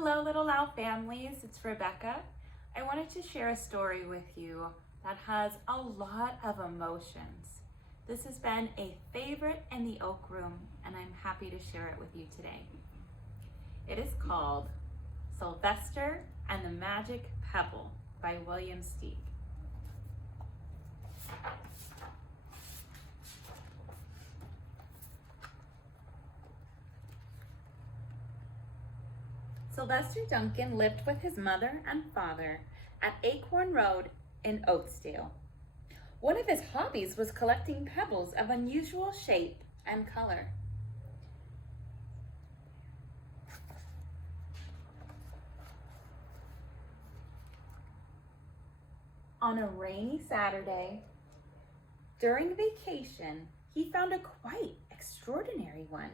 Hello, Little Owl families. It's Rebecca. I wanted to share a story with you that has a lot of emotions. This has been a favorite in the Oak Room, and I'm happy to share it with you today. It is called Sylvester and the Magic Pebble by William Steig. Sylvester Duncan lived with his mother and father at Acorn Road in Oatsdale. One of his hobbies was collecting pebbles of unusual shape and color. On a rainy Saturday, during vacation, he found a quite extraordinary one.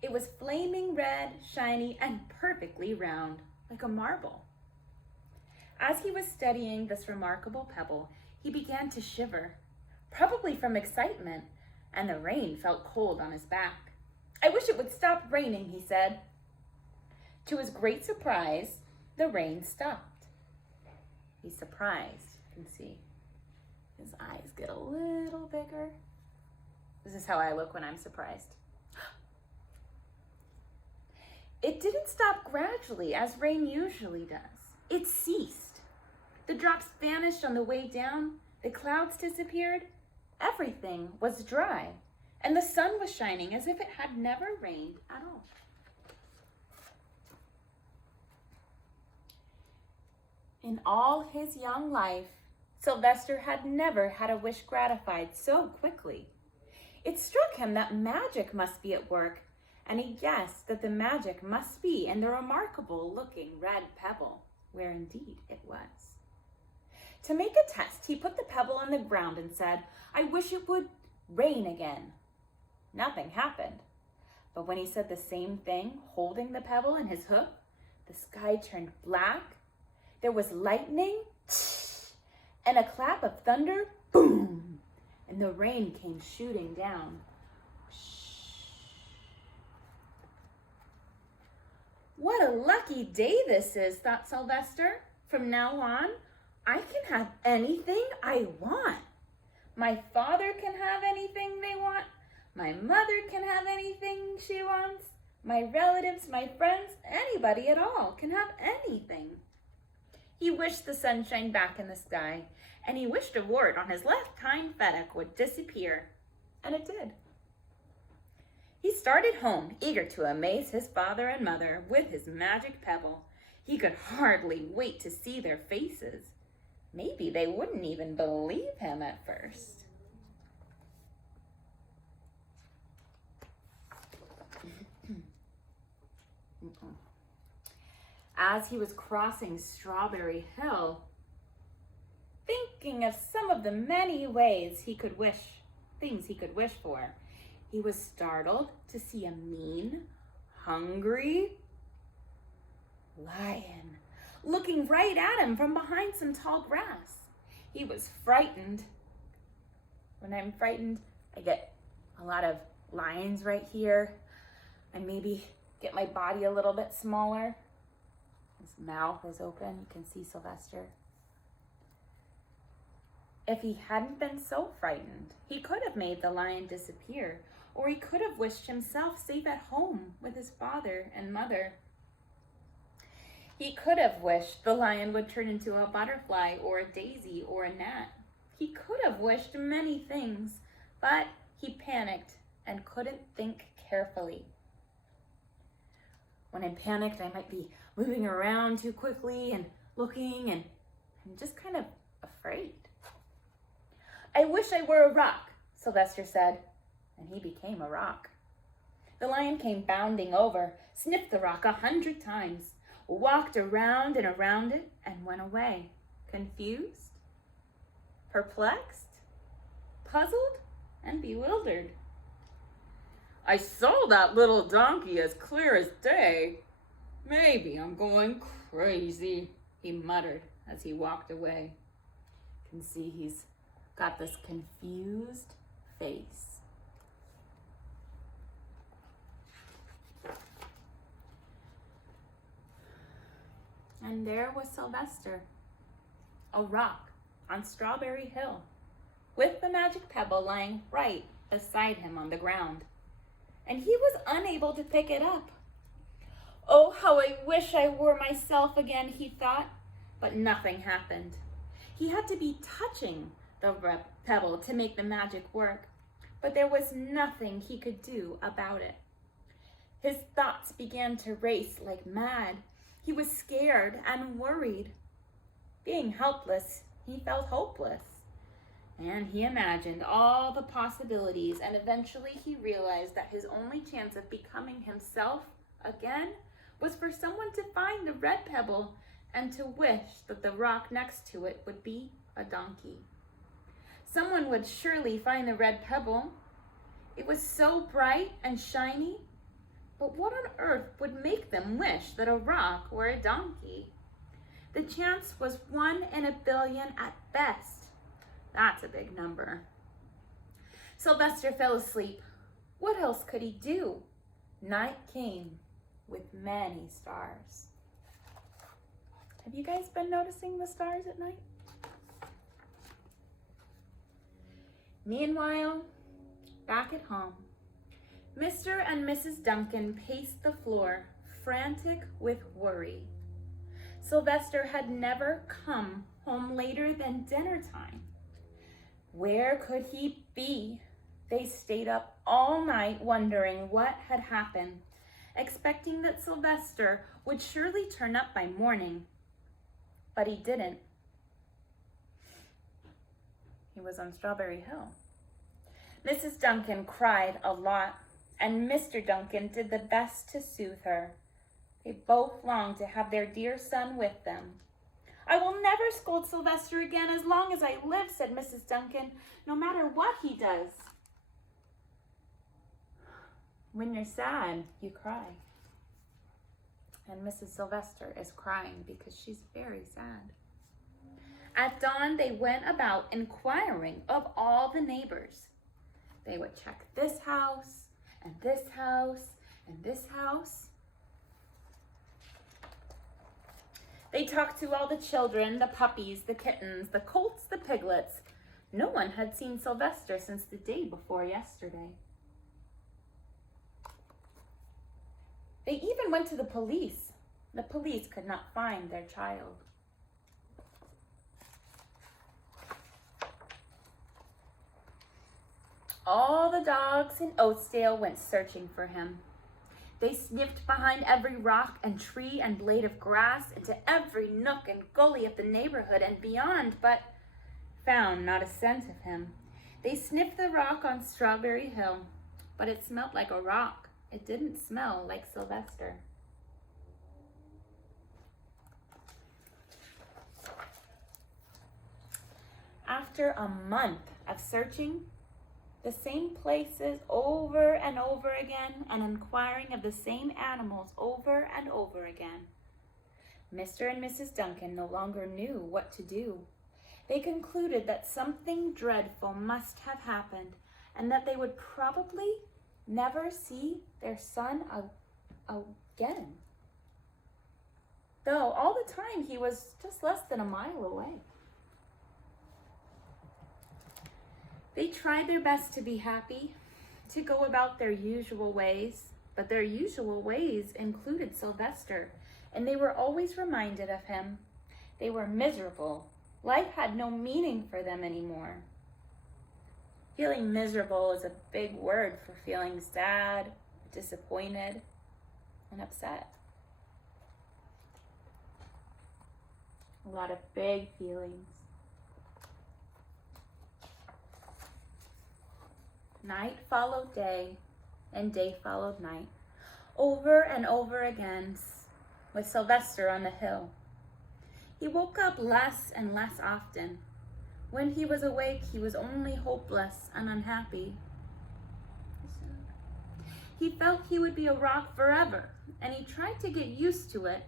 It was flaming red, shiny, and perfectly round, like a marble. As he was studying this remarkable pebble, he began to shiver, probably from excitement, and the rain felt cold on his back. "I wish it would stop raining," he said. To his great surprise, the rain stopped. He's surprised. You can see his eyes get a little bigger. This is how I look when I'm surprised. It didn't stop gradually, as rain usually does. It ceased. The drops vanished on the way down, the clouds disappeared, everything was dry, and the sun was shining as if it had never rained at all. In all his young life, Sylvester had never had a wish gratified so quickly. It struck him that magic must be at work, and he guessed that the magic must be in the remarkable-looking red pebble, where indeed it was. To make a test, he put the pebble on the ground and said, "I wish it would rain again." Nothing happened. But when he said the same thing, holding the pebble in his hoof, the sky turned black, there was lightning, and a clap of thunder, boom, and the rain came shooting down. "What a lucky day this is," thought Sylvester. "From now on, I can have anything I want. My father can have anything they want. My mother can have anything she wants. My relatives, my friends, anybody at all can have anything." He wished the sunshine back in the sky, and he wished a wart on his left hind futtock would disappear, and it did. He started home, eager to amaze his father and mother with his magic pebble. He could hardly wait to see their faces. Maybe they wouldn't even believe him at first. As he was crossing Strawberry Hill, thinking of some of the many ways things he could wish for, he was startled to see a mean, hungry lion looking right at him from behind some tall grass. He was frightened. When I'm frightened, I get a lot of lines right here, and maybe get my body a little bit smaller. His mouth is open. You can see Sylvester. If he hadn't been so frightened, he could have made the lion disappear, or he could have wished himself safe at home with his father and mother. He could have wished the lion would turn into a butterfly or a daisy or a gnat. He could have wished many things, but he panicked and couldn't think carefully. When I'm panicked, I might be moving around too quickly and looking, and I'm just kind of afraid. "I wish I were a rock," Sylvester said, and he became a rock. The lion came bounding over, sniffed the rock 100 times, walked around and around it, and went away, confused, perplexed, puzzled, and bewildered. "I saw that little donkey as clear as day. Maybe I'm going crazy," he muttered as he walked away. You can see he's got this confused face. And there was Sylvester, a rock on Strawberry Hill, with the magic pebble lying right beside him on the ground. And he was unable to pick it up. Oh, how I wish I were myself again, he thought, but nothing happened. He had to be touching the pebble to make the magic work, but there was nothing he could do about it. His thoughts began to race like mad. He was scared and worried. Being helpless, he felt hopeless. And he imagined all the possibilities, and eventually he realized that his only chance of becoming himself again was for someone to find the red pebble and to wish that the rock next to it would be a donkey. Someone would surely find the red pebble. It was so bright and shiny, but what on earth would make them wish that a rock were a donkey? The chance was 1 in a billion at best. That's a big number. Sylvester fell asleep. What else could he do? Night came with many stars. Have you guys been noticing the stars at night? Meanwhile, back at home, Mr. and Mrs. Duncan paced the floor, frantic with worry. Sylvester had never come home later than dinner time. Where could he be? They stayed up all night wondering what had happened, expecting that Sylvester would surely turn up by morning. But he didn't. He was on Strawberry Hill. Mrs. Duncan cried a lot, and Mr. Duncan did the best to soothe her. They both longed to have their dear son with them. I will never scold Sylvester again as long as I live, said Mrs. Duncan, no matter what he does. When you're sad, you cry. And Mrs. Sylvester is crying because she's very sad. At dawn, they went about inquiring of all the neighbors. They would check this house, and this house, and this house. They talked to all the children, the puppies, the kittens, the colts, the piglets. No one had seen Sylvester since the day before yesterday. They even went to the police. The police could not find their child. All the dogs in Oatsdale went searching for him. They sniffed behind every rock and tree and blade of grass, into every nook and gully of the neighborhood and beyond, but found not a scent of him. They sniffed the rock on Strawberry Hill, but it smelled like a rock. It didn't smell like Sylvester. After a month of searching the same places over and over again and inquiring of the same animals over and over again, Mr. and Mrs. Duncan no longer knew what to do. They concluded that something dreadful must have happened and that they would probably never see their son again. Though all the time he was just less than a mile away. They tried their best to be happy, to go about their usual ways, but their usual ways included Sylvester, and they were always reminded of him. They were miserable. Life had no meaning for them anymore. Feeling miserable is a big word for feeling sad, disappointed, and upset. A lot of big feelings. Night followed day, and day followed night, over and over again, with Sylvester on the hill. He woke up less and less often. When he was awake, he was only hopeless and unhappy. He felt he would be a rock forever, and he tried to get used to it.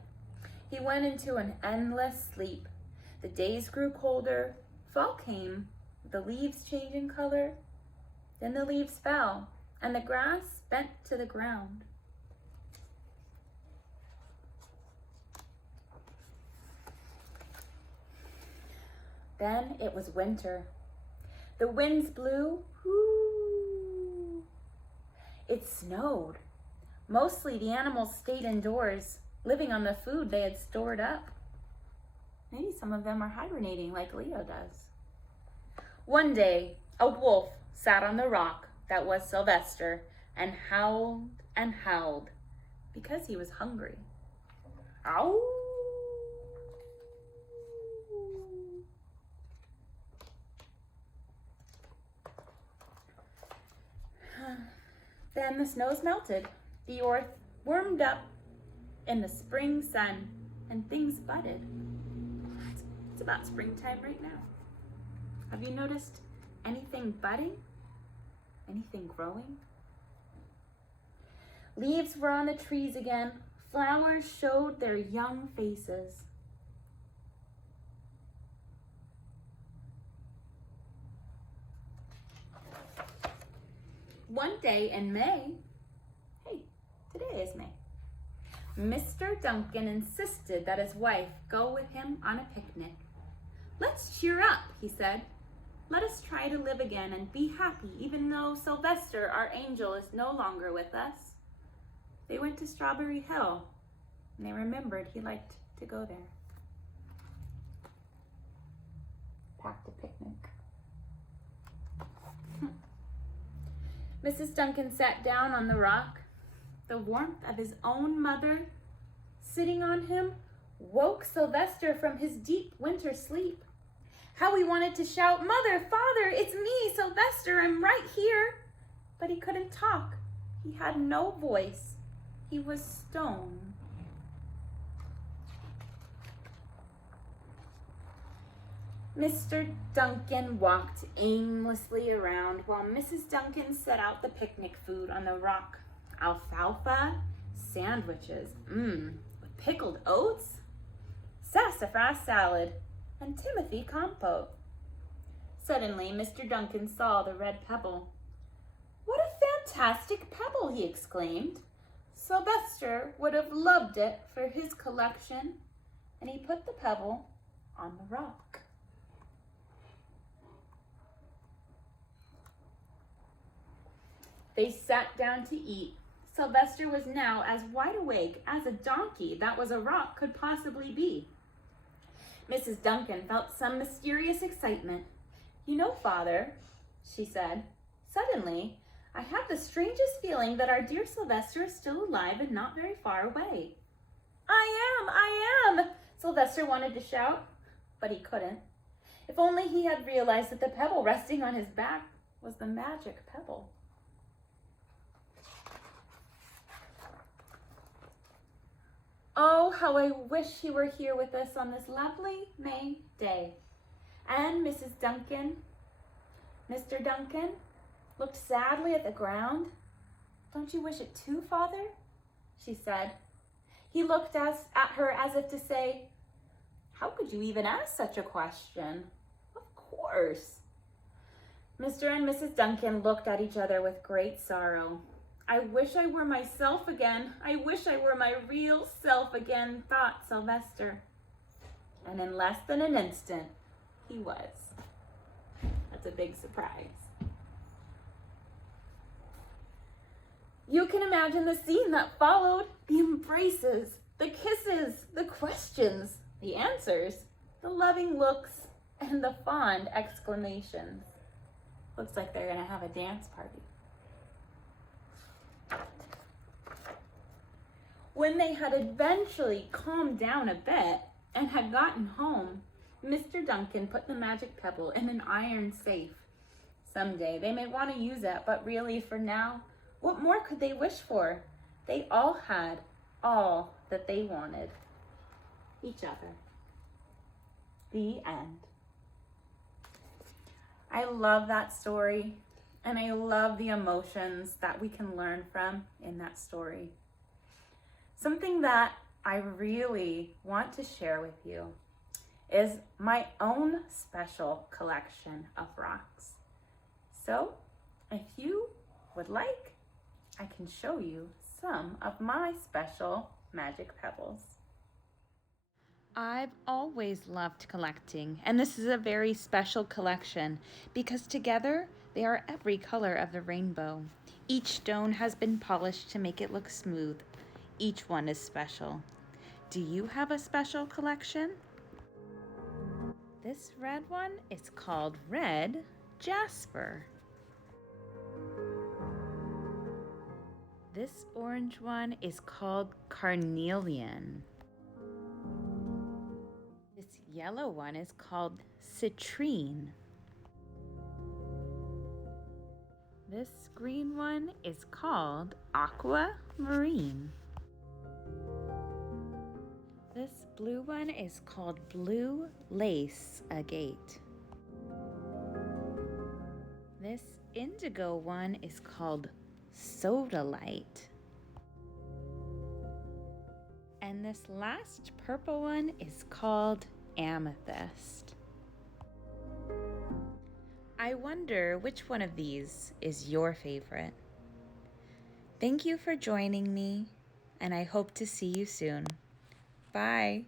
He went into an endless sleep. The days grew colder, fall came, the leaves changed in color. Then the leaves fell, and the grass bent to the ground. Then it was winter. The winds blew, whoo. It snowed. Mostly the animals stayed indoors, living on the food they had stored up. Maybe some of them are hibernating like Leo does. One day, a wolf sat on the rock that was Sylvester and howled because he was hungry. Ow! Then the snows melted, the earth warmed up in the spring sun, and things budded. It's about springtime right now. Have you noticed anything budding? Anything growing? Leaves were on the trees again. Flowers showed their young faces. One day in May, hey, today is May, Mr. Duncan insisted that his wife go with him on a picnic. "Let's cheer up," he said. "Let us try to live again and be happy, even though Sylvester, our angel, is no longer with us." They went to Strawberry Hill, and they remembered he liked to go there. Packed a picnic. Mrs. Duncan sat down on the rock. The warmth of his own mother sitting on him woke Sylvester from his deep winter sleep. How he wanted to shout, "Mother, Father, it's me, Sylvester, I'm right here." But he couldn't talk. He had no voice. He was stone. Mr. Duncan walked aimlessly around while Mrs. Duncan set out the picnic food on the rock. Alfalfa, sandwiches, with pickled oats, sassafras salad, and Timothy compote. Suddenly, Mr. Duncan saw the red pebble. "What a fantastic pebble!" he exclaimed. Sylvester would have loved it for his collection, and he put the pebble on the rock. They sat down to eat. Sylvester was now as wide awake as a donkey that was a rock could possibly be. Mrs. Duncan felt some mysterious excitement. "You know, Father," she said, "suddenly I have the strangest feeling that our dear Sylvester is still alive and not very far away." I am, Sylvester wanted to shout, but he couldn't. If only he had realized that the pebble resting on his back was the magic pebble. Oh, how I wish he were here with us on this lovely May day. And Mrs. Duncan, Mr. Duncan, looked sadly at the ground. "Don't you wish it too, Father?" she said. He looked at her as if to say, "How could you even ask such a question?" "Of course." Mr. and Mrs. Duncan looked at each other with great sorrow. "I wish I were myself again. I wish I were my real self again," thought Sylvester. And in less than an instant, he was. That's a big surprise. You can imagine the scene that followed. The embraces, the kisses, the questions, the answers, the loving looks, and the fond exclamations. Looks like they're gonna have a dance party. When they had eventually calmed down a bit and had gotten home, Mr. Duncan put the magic pebble in an iron safe. Someday they may want to use it, but really for now, what more could they wish for? They all had all that they wanted. Each other. The end. I love that story, and I love the emotions that we can learn from in that story. Something that I really want to share with you is my own special collection of rocks. So if you would like, I can show you some of my special magic pebbles. I've always loved collecting, and this is a very special collection because together they are every color of the rainbow. Each stone has been polished to make it look smooth. Each one is special. Do you have a special collection? This red one is called Red Jasper. This orange one is called Carnelian. This yellow one is called Citrine. This green one is called Aquamarine. This blue one is called Blue Lace Agate. This indigo one is called Sodalite. And this last purple one is called Amethyst. I wonder which one of these is your favorite. Thank you for joining me, and I hope to see you soon. Bye.